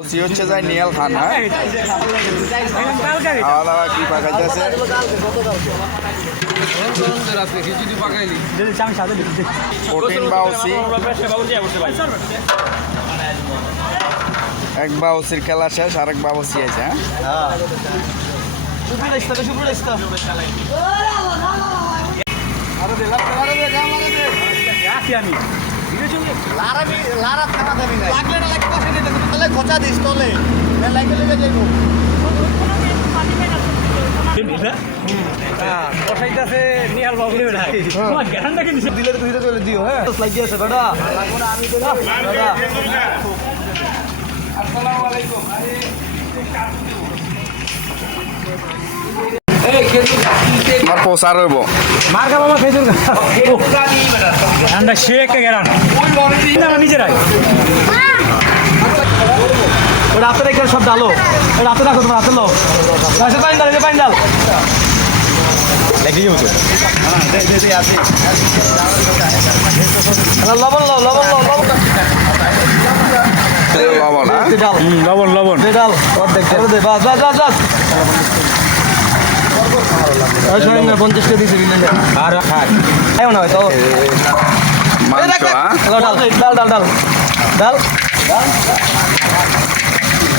হচ্ছে যায় নিয়াল খান, হ্যাঁ খাওয়া দাওয়া কি পাকাইতেছে। প্রোটিন বাউসি, এক বাউসির খেলা শেষ, আরেক বাউসি আছে। হ্যাঁ নিহাল বাবু দিলে চলে দিও। হ্যাঁ আছে বেটা। আমার প্রচার হইব মার খাবো আমার খেজুর ঠান্ডা সে একটা গেরান নিজেরাই ওটা হাতে রেখে সব ডালো, ওটা হাতে রাখো, তোমার হাতে লো পানি ডাল, পানি ডাল লবণ লো, লবণ লো, লবণ লবণ লবণ ডাল অর্ধেক 50 কে দিয়েছে আর না হয়তো ডাল ডাল ডাল ডাল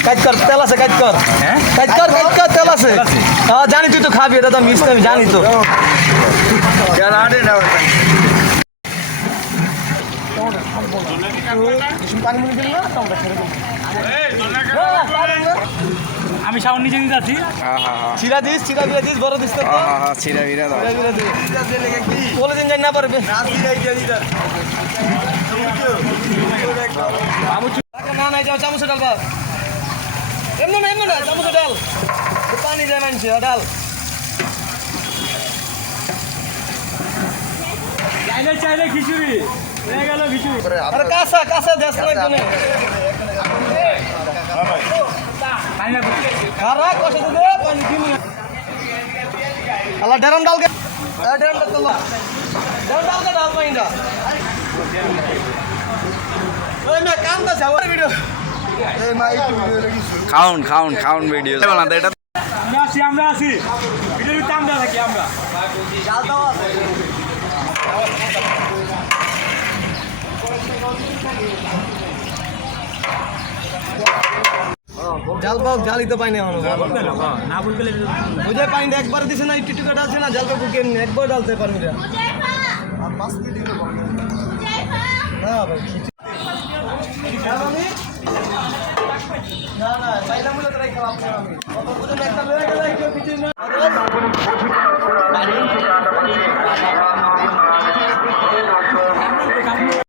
কাজ কর, তেল আছে, কাজ কর, কাজ কর, কাজ কর, তেল আছে। হ্যাঁ জানি তুই তো খাবি, এটা তো মিস আমি জানি তো। আমি সাউন্ড নিচে দিতে আছি। চিরা দিস, চিরা দিয়ে দিস, বড় দিস তো। চিরা বিরা দাও, বলে দিন জানি না পারবে না নাই যাও চামচে ডাল বাস এমন না, এমন না, চামচে ডাল পানি যায় মানছে ডাল চাইলে চাইলে খিচুড়ি হয়ে গেল খিচুড়ি। আরে কাঁচা কাঁচা দেশ লাগবে না খারাপ কষে দে পানি দিন আল্লাহ ডেরাম ডাল কে ডেরাম ডাল তোলা ডেরাম ডাল কে ডাল পানি দা ওই না কাম দা যাও ভিডিও এই মা একটু ভিডিও লাগিস খাউন খাউন খাউন ভিডিও না এটা। আমরা আছি ভিডিও টাইম দা থাকি আমরা ডাল দাও আছে জাল পাও জালই তো পাই না না বলতে বুঝে পাই না একবার দিছে না একটু টাকা ডালছে না জাল পাবো কেন একবার ডালতে পারবি না আর 5 কি দিল হ্যাঁ ভাই না না পাইলাম বলে তোরাই খারাপ না আমি কত বুঝে একটা লয়ে গেল